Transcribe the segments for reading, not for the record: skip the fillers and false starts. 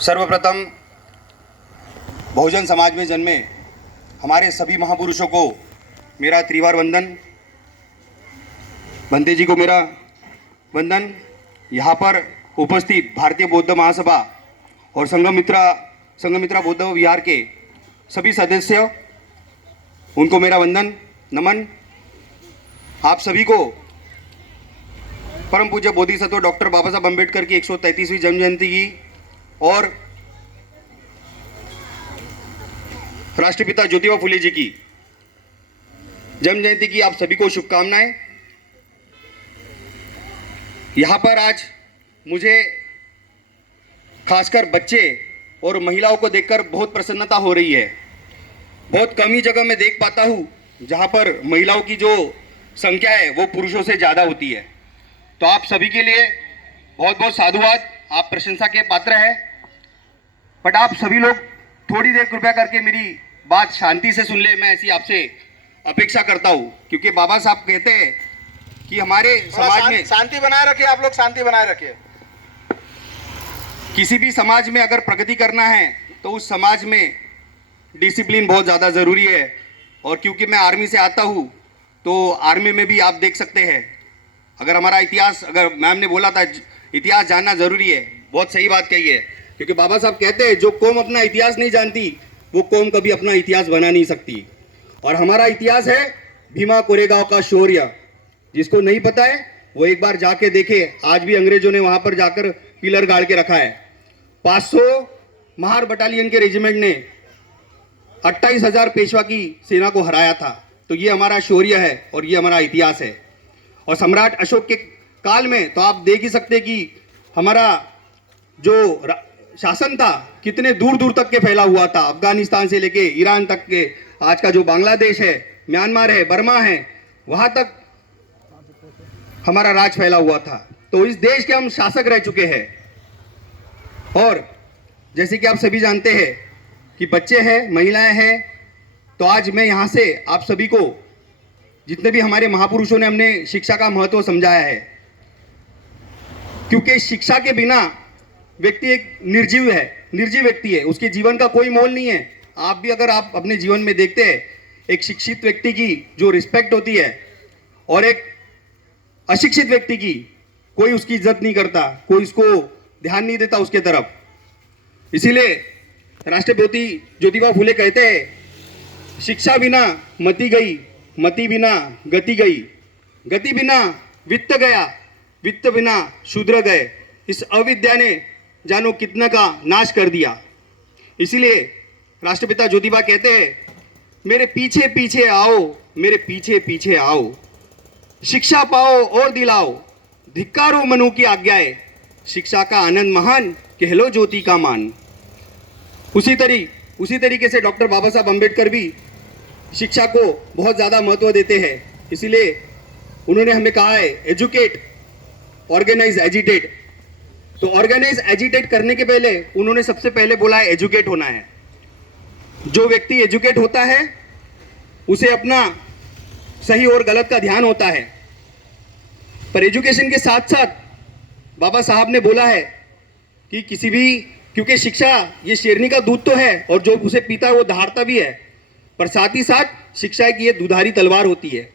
सर्वप्रथम बहुजन समाज में जन्मे हमारे सभी महापुरुषों को मेरा त्रिवार वंदन। बंते जी को मेरा वंदन। यहाँ पर उपस्थित भारतीय बौद्ध महासभा और संघमित्रा बौद्ध विहार के सभी सदस्य, उनको मेरा वंदन नमन। आप सभी को परम पूज्य बोधिसत्व डॉक्टर बाबा साहब अम्बेडकर की 133वीं जन्म जयंती की और राष्ट्रपिता ज्योतिबा फुले जी की जन्म जयंती की आप सभी को शुभकामनाएं। यहाँ पर आज मुझे खासकर बच्चे और महिलाओं को देखकर बहुत प्रसन्नता हो रही है। बहुत कम ही जगह मैं देख पाता हूँ जहाँ पर महिलाओं की जो संख्या है वो पुरुषों से ज़्यादा होती है। तो आप सभी के लिए बहुत बहुत साधुवाद, आप प्रशंसा के पात्र हैं। बट आप सभी लोग थोड़ी देर कृपया करके मेरी बात शांति से सुन ले, मैं ऐसी आपसे अपेक्षा करता हूँ, क्योंकि बाबा साहब कहते हैं कि हमारे समाज में शांति बनाए रखिए। आप लोग शांति बनाए रखिए। किसी भी समाज में अगर प्रगति करना है तो उस समाज में डिसिप्लिन बहुत ज़्यादा ज़रूरी है। और क्योंकि मैं आर्मी से आता हूँ तो आर्मी में भी आप देख सकते हैं, अगर हमारा इतिहास, अगर मैम ने बोला था इतिहास जानना ज़रूरी है, बहुत सही बात कही है। क्योंकि बाबा साहब कहते हैं जो कौम अपना इतिहास नहीं जानती वो कौम कभी अपना इतिहास बना नहीं सकती। और हमारा इतिहास है भीमा कोरेगांव का शौर्य। जिसको नहीं पता है वो एक बार जाके देखे। आज भी अंग्रेजों ने वहाँ पर जाकर पिलर गाड़ के रखा है। 500 महार बटालियन के रेजिमेंट ने 28,000 पेशवा की सेना को हराया था। तो ये हमारा शौर्य है और ये हमारा इतिहास है। और सम्राट अशोक के काल में तो आप देख ही सकते कि हमारा जो शासन था कितने दूर दूर तक के फैला हुआ था। अफगानिस्तान से लेके ईरान तक के, आज का जो बांग्लादेश है, म्यांमार है, बर्मा है, वहाँ तक हमारा राज फैला हुआ था। तो इस देश के हम शासक रह चुके हैं। और जैसे कि आप सभी जानते हैं कि बच्चे हैं, महिलाएं हैं, तो आज मैं यहाँ से आप सभी को, जितने भी हमारे महापुरुषों ने हमने शिक्षा का महत्व समझाया है, क्योंकि शिक्षा के बिना व्यक्ति एक निर्जीव व्यक्ति है, उसके जीवन का कोई मोल नहीं है। आप भी अगर आप अपने जीवन में देखते हैं एक शिक्षित व्यक्ति की जो रिस्पेक्ट होती है और एक अशिक्षित व्यक्ति की कोई उसकी इज्जत नहीं करता, कोई उसको ध्यान नहीं देता उसके तरफ। इसीलिए राष्ट्रपिता ज्योतिबा फुले कहते हैं शिक्षा बिना मति गई, मति बिना गति गई, गति बिना वित्त गया, वित्त बिना शूद्र गए। इस अविद्या ने जानो कितना का नाश कर दिया। इसीलिए राष्ट्रपिता ज्योतिबा कहते हैं मेरे पीछे पीछे आओ, मेरे पीछे पीछे आओ, शिक्षा पाओ और दिलाओ, धिक्कारो मनु की आज्ञाएं, शिक्षा का आनंद महान, कह लो ज्योति का मान। उसी तरीके से डॉक्टर बाबा साहब अम्बेडकर भी शिक्षा को बहुत ज़्यादा महत्व देते हैं। इसीलिए उन्होंने हमें कहा है एजुकेट, ऑर्गेनाइज, एजिटेट। तो ऑर्गेनाइज, एजिटेट करने के पहले उन्होंने सबसे पहले बोला है एजुकेट होना है। जो व्यक्ति एजुकेट होता है उसे अपना सही और गलत का ध्यान होता है। पर एजुकेशन के साथ साथ बाबा साहब ने बोला है कि किसी भी, क्योंकि शिक्षा ये शेरनी का दूध तो है और जो उसे पीता है वो दहाड़ता भी है, पर साथ ही साथ शिक्षा एक ये दुधारी तलवार होती है।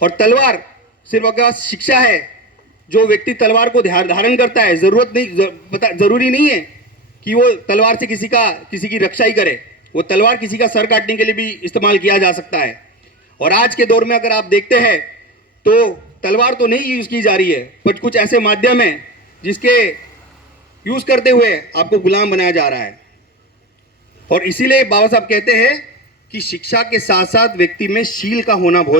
और तलवार सिर्फ अगर शिक्षा है, जो व्यक्ति तलवार को धारण करता है, जरूरी नहीं है कि वो तलवार से किसी की रक्षा ही करे। वो तलवार किसी का सर काटने के लिए भी इस्तेमाल किया जा सकता है। और आज के दौर में अगर आप देखते हैं तो तलवार तो नहीं यूज़ की जा रही है, बट कुछ ऐसे माध्यम हैं जिसके यूज़ करते हुए आपको गुलाम बनाया जा रहा है। और इसीलिए बाबा साहब कहते हैं कि शिक्षा के साथ साथ व्यक्ति में शील का होना बहुत